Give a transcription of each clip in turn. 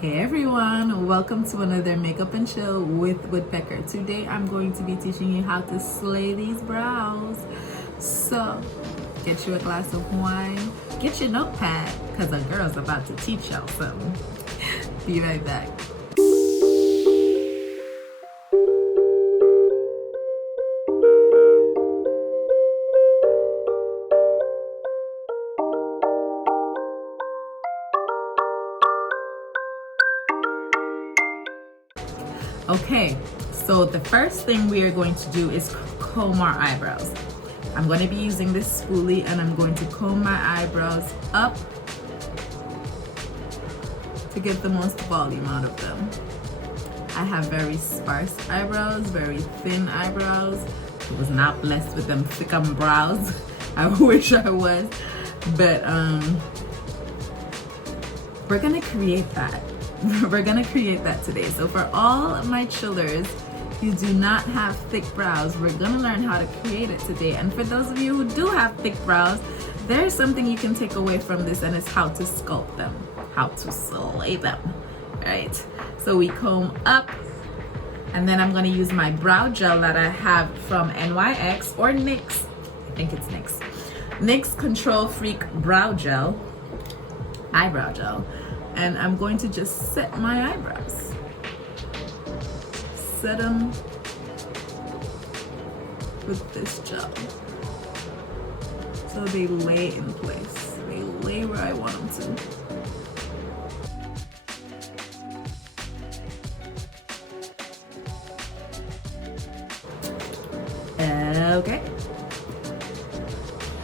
Hey everyone, welcome to another Makeup and Chill with Woodpecker. Today I'm going to be teaching you how to slay these brows. So get you a glass of wine, get your notepad, because a girl's about to teach y'all something. Be right back. Okay, so the first thing we are going to do is comb our eyebrows. I'm going to be using this spoolie and I'm going to comb my eyebrows up to get the most volume out of them. I have very sparse eyebrows, very thin eyebrows. I was not blessed with them thick brows. I wish I was, but we're gonna create that. We're gonna create that today. So for all of my chillers who do not have thick brows, we're gonna learn how to create it today. And for those of you who do have thick brows, there's something you can take away from this, and it's how to sculpt them, how to slay them, right? So we comb up, and then I'm gonna use my brow gel that I have from NYX or NYX. I think it's NYX. NYX Control Freak Brow Gel, eyebrow gel. And I'm going to just set my eyebrows. Set them with this gel. So they lay in place. They lay where I want them to. Okay.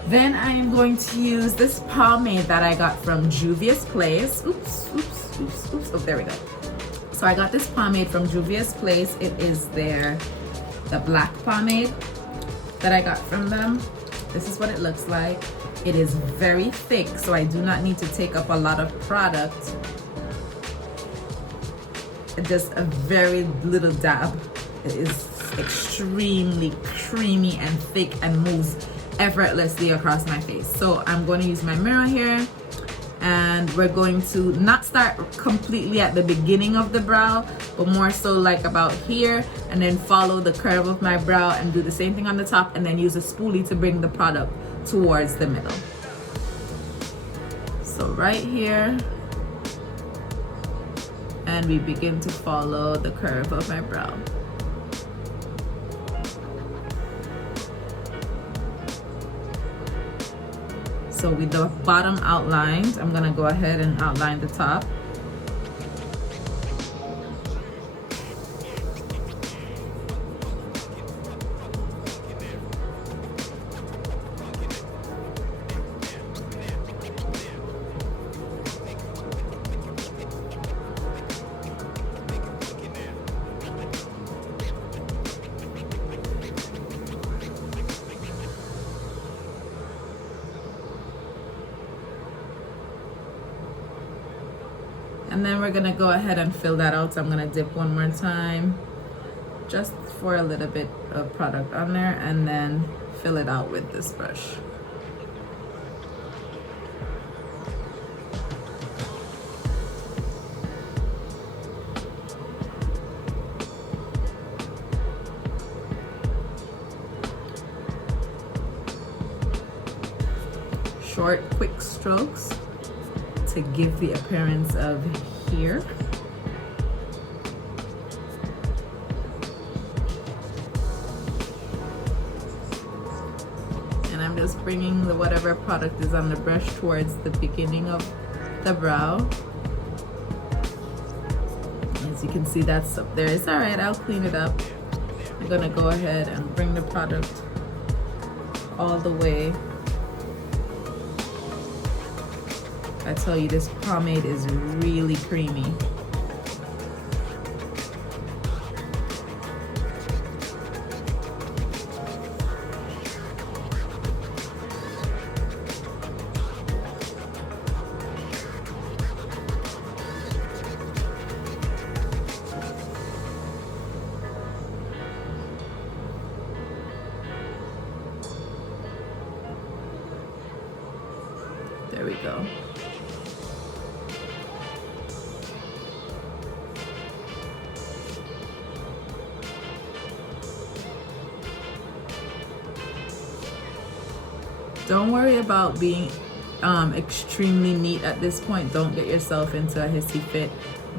Then I am going to use this pomade that I got from Juvia's Place. Oops. Oh, there we go. So I got this pomade from Juvia's Place. It is the black pomade that I got from them. This is what it looks like. It is very thick, so I do not need to take up a lot of product. Just a very little dab. It is extremely creamy and thick and moves effortlessly across my face. So I'm going to use my mirror here, and we're going to not start completely at the beginning of the brow, but more so like about here, and then follow the curve of my brow and do the same thing on the top, and then use a spoolie to bring the product towards the middle. So right here, and we begin to follow the curve of my brow. So with the bottom outlined, I'm gonna go ahead and outline the top. And then we're gonna go ahead and fill that out. So I'm gonna dip one more time, just for a little bit of product on there, and then fill it out with this brush. Short, quick strokes to give the appearance of here. And I'm just bringing whatever product is on the brush towards the beginning of the brow. As you can see, that's up there. It's all right, I'll clean it up. I'm gonna go ahead and bring the product all the way. I tell you, this pomade is really creamy. There we go. Don't worry about being extremely neat at this point. Don't get yourself into a hissy fit.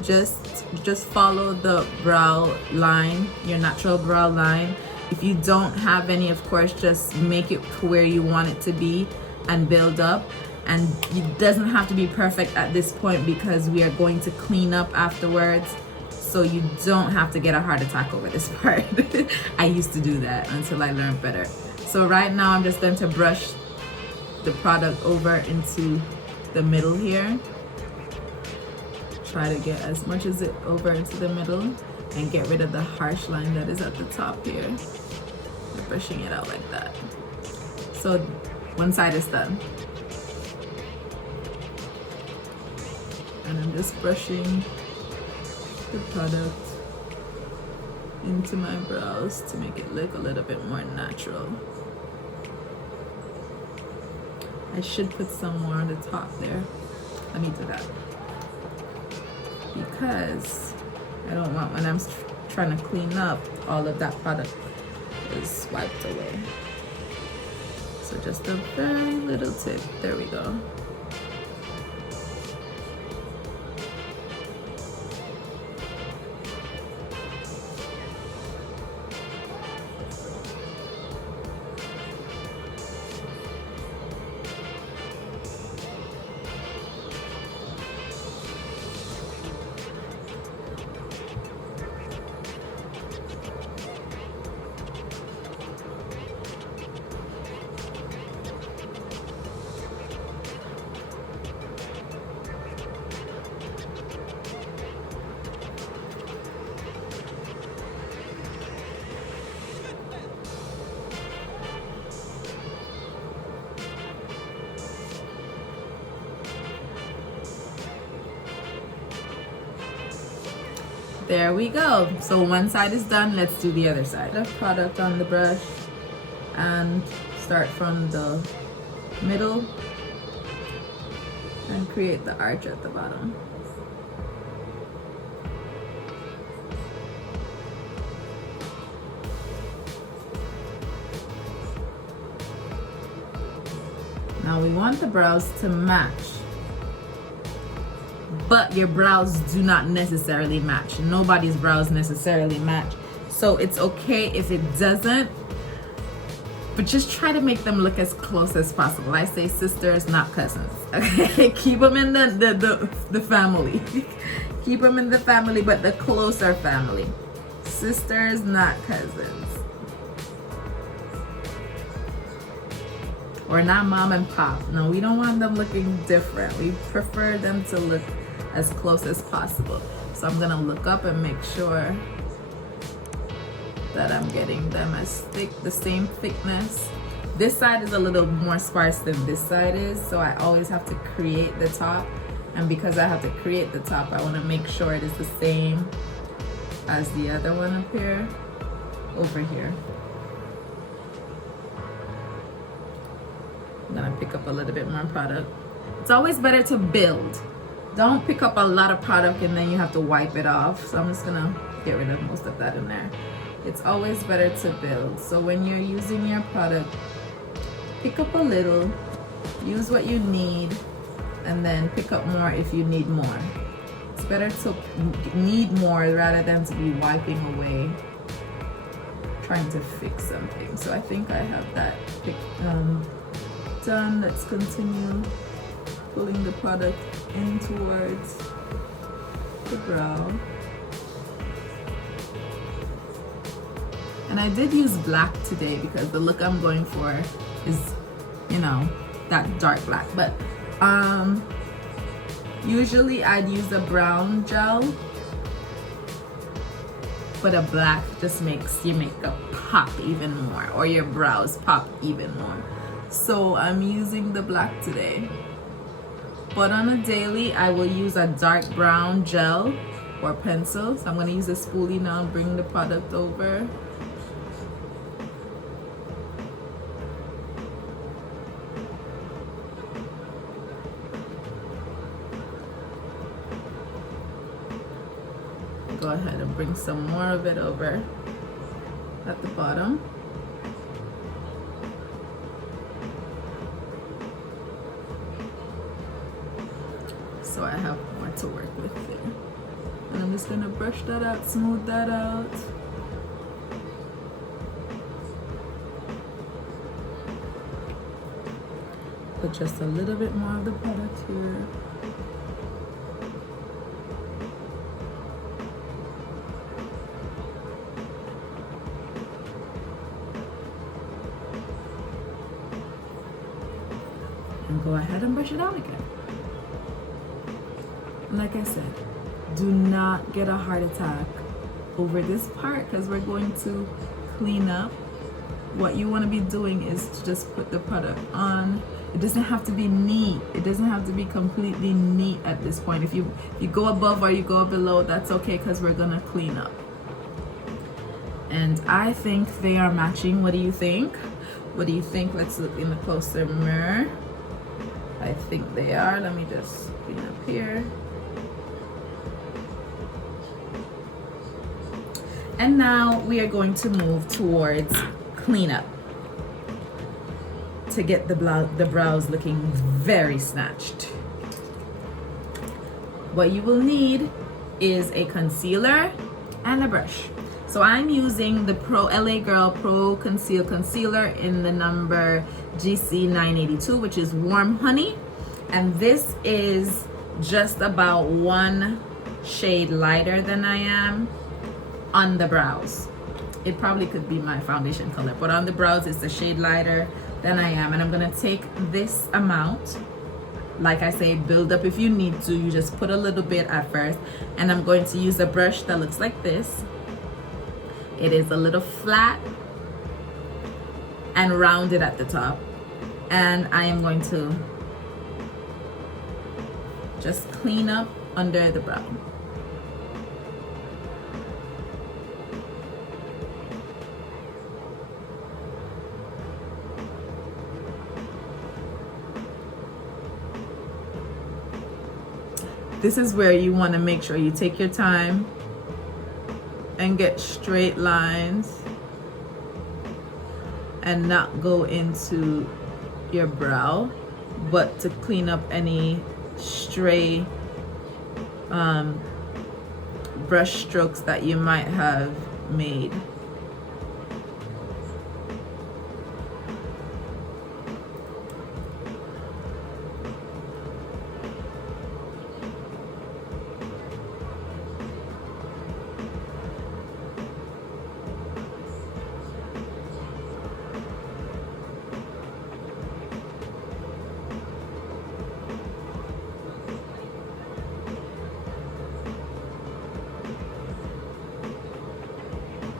Just follow the brow line, your natural brow line. If you don't have any, of course, just make it to where you want it to be and build up. And it doesn't have to be perfect at this point because we are going to clean up afterwards. So you don't have to get a heart attack over this part. I used to do that until I learned better. So right now I'm just going to brush the product over into the middle here. Try to get as much as it over into the middle and get rid of the harsh line that is at the top here. We're brushing it out like that. So one side is done. And I'm just brushing the product into my brows to make it look a little bit more natural. I should put some more on the top there. Let me do that. Because I don't want, when I'm trying to clean up, all of that product is wiped away. So just a very little tip. There we go. There we go. So one side is done. Let's do the other side. The product on the brush and start from the middle and create the arch at the bottom. Now we want the brows to match, but your brows do not necessarily match. Nobody's brows necessarily match. So it's okay if it doesn't, but just try to make them look as close as possible. I say sisters, not cousins. Okay, keep them in the family. Keep them in the family, but the closer family. Sisters, not cousins. Or not mom and pop. No, we don't want them looking different. We prefer them to look as close as possible. So I'm gonna look up and make sure that I'm getting them as thick, the same thickness. This side is a little more sparse than this side is, so I always have to create the top. And because I have to create the top, I wanna make sure it is the same as the other one up here, over here. I'm gonna pick up a little bit more product. It's always better to build. Don't pick up a lot of product and then you have to wipe it off. So I'm just gonna get rid of most of that in there. It's always better to build. So when you're using your product, pick up a little, use what you need, and then pick up more if you need more. It's better to need more rather than to be wiping away, trying to fix something. So I think I have that done. Let's continue pulling the product in towards the brow. And I did use black today because the look I'm going for is, you know, that dark black. But usually I'd use a brown gel, but a black just makes your makeup pop even more, or your brows pop even more. So I'm using the black today. But on a daily, I will use a dark brown gel or pencil. So I'm gonna use a spoolie now and bring the product over. Go ahead and bring some more of it over at the bottom. so I have more to work with there. And I'm just gonna brush that out, smooth that out. Put just a little bit more of the product here. And go ahead and brush it out again. Like I said, do not get a heart attack over this part because we're going to clean up. What you want to be doing is to just put the product on. It doesn't have to be neat. It doesn't have to be completely neat at this point. If you go above or you go below, that's okay because we're gonna clean up. And I think they are matching. What do you think? What do you think? Let's look in the closer mirror. I think they are. Let me just clean up here. And now we are going to move towards cleanup to get the brows looking very snatched. What you will need is a concealer and a brush. So I'm using the LA Girl Pro Conceal Concealer in the number GC982, which is Warm Honey. And this is just about one shade lighter than I am on the brows. It probably could be my foundation color, but on the brows it's a shade lighter than I am. And I'm gonna take this amount, like I say, build up if you need to. You just put a little bit at first, and I'm going to use a brush that looks like this. It is a little flat and rounded at the top, and I am going to just clean up under the brow. This is where you want to make sure you take your time and get straight lines and not go into your brow, but to clean up any stray brush strokes that you might have made.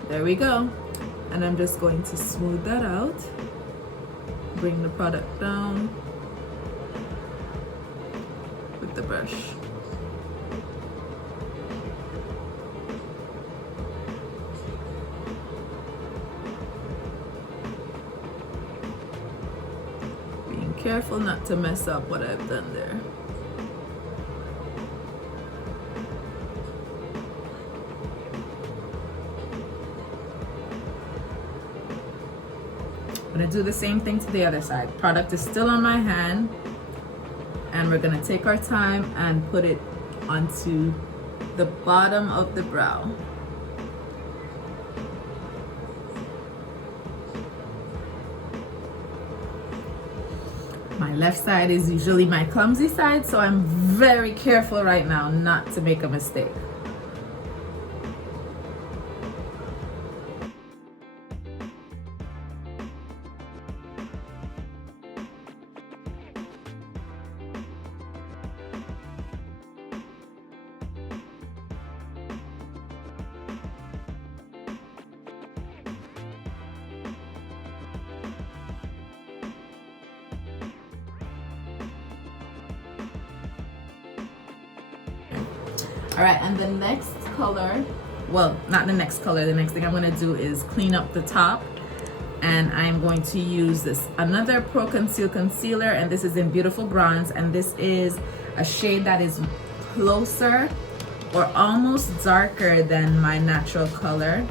There we go. And I'm just going to smooth that out. Bring the product down with the brush. Being careful not to mess up what I've done there. I'm gonna do the same thing to the other side. Product is still on my hand, and we're gonna take our time and put it onto the bottom of the brow. My left side is usually my clumsy side, so I'm very careful right now not to make a mistake. All right, and the next color, well, not the next color, the next thing I'm gonna do is clean up the top. And I'm going to use this, another Pro Conceal Concealer, and this is in Beautiful Bronze, and this is a shade that is closer or almost darker than my natural color.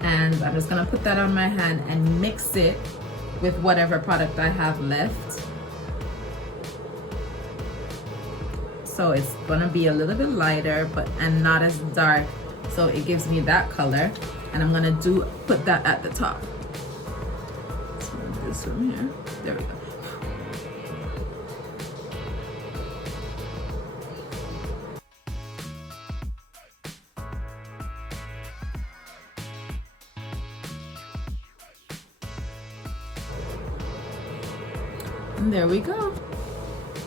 And I'm just gonna put that on my hand and mix it with whatever product I have left. So it's gonna be a little bit lighter, and not as dark. So it gives me that color, and I'm gonna put that at the top. So this from here. There we go. And there we go.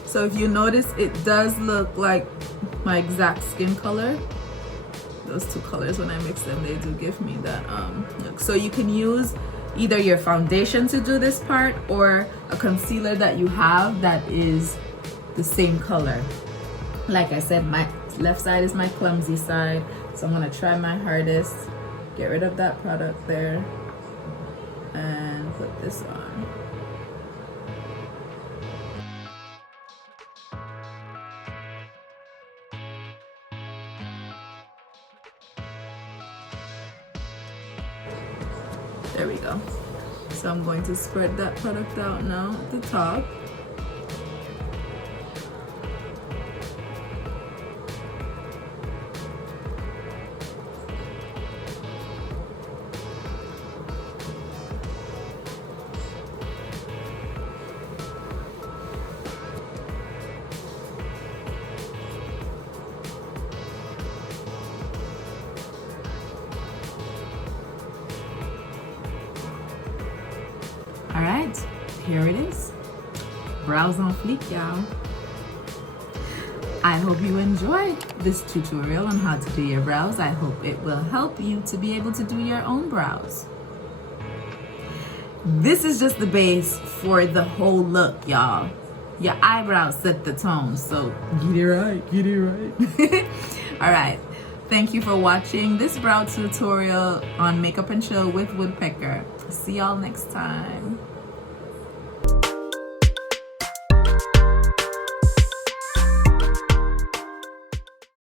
So if you notice, it does look like my exact skin color. Those two colors, when I mix them, they do give me that look. So you can use either your foundation to do this part, or a concealer that you have that is the same color. Like I said, my left side is my clumsy side, so I'm gonna try my hardest, get rid of that product there, and put this on. There we go. So I'm going to spread that product out now at the top. All right, here it is. Brows on fleek, y'all. I hope you enjoyed this tutorial on how to do your brows. I hope it will help you to be able to do your own brows. This is just the base for the whole look, y'all. Your eyebrows set the tone, so get it right, get it right. All right, thank you for watching this brow tutorial on Makeup and Chill with Woodpecker. See y'all next time.